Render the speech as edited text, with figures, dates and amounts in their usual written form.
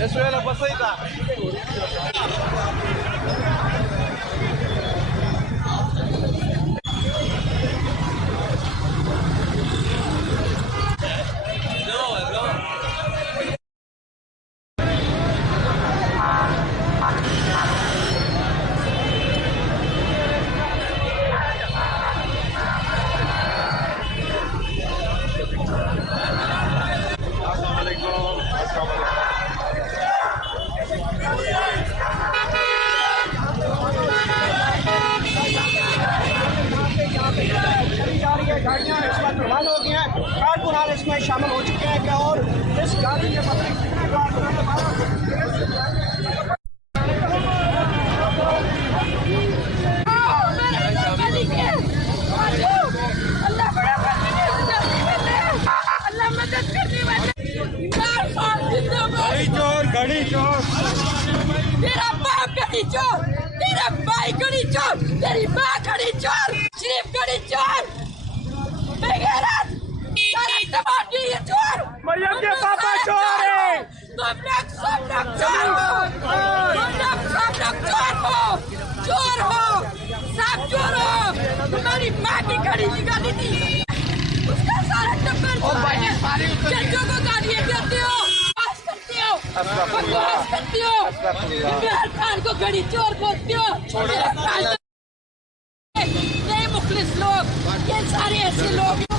Eso es la pasadita. गाड़ियाँ इस वक्त रवाना हो गई हैं, कारकुनान इसमें शामिल हो चुके हैं और इस गाड़ी में पता नहीं कितने कारकुनान घड़ी चोर तेरा बाप घड़ी चोर, तेरा भाई घड़ी चोर, तेरी माँ घड़ी चोर, शरीफ घड़ी चोर, बेगैरत, सारा टमाटर ये चोर, मरियम के पापा चोर है। तुम लोग सब लोग चोर हो, तुम लोग सब लोग चोर हो, सब चोर हो। तुम्हारी माँ की घड़ी निकाली थी, उसका सारा टब्बर चोर को गालियाँ देते हो, बकवास करती हो, इमरान खान को घड़ी चोर बोलती हो। ये मुखलिस लोग, ये सारे ऐसे लोग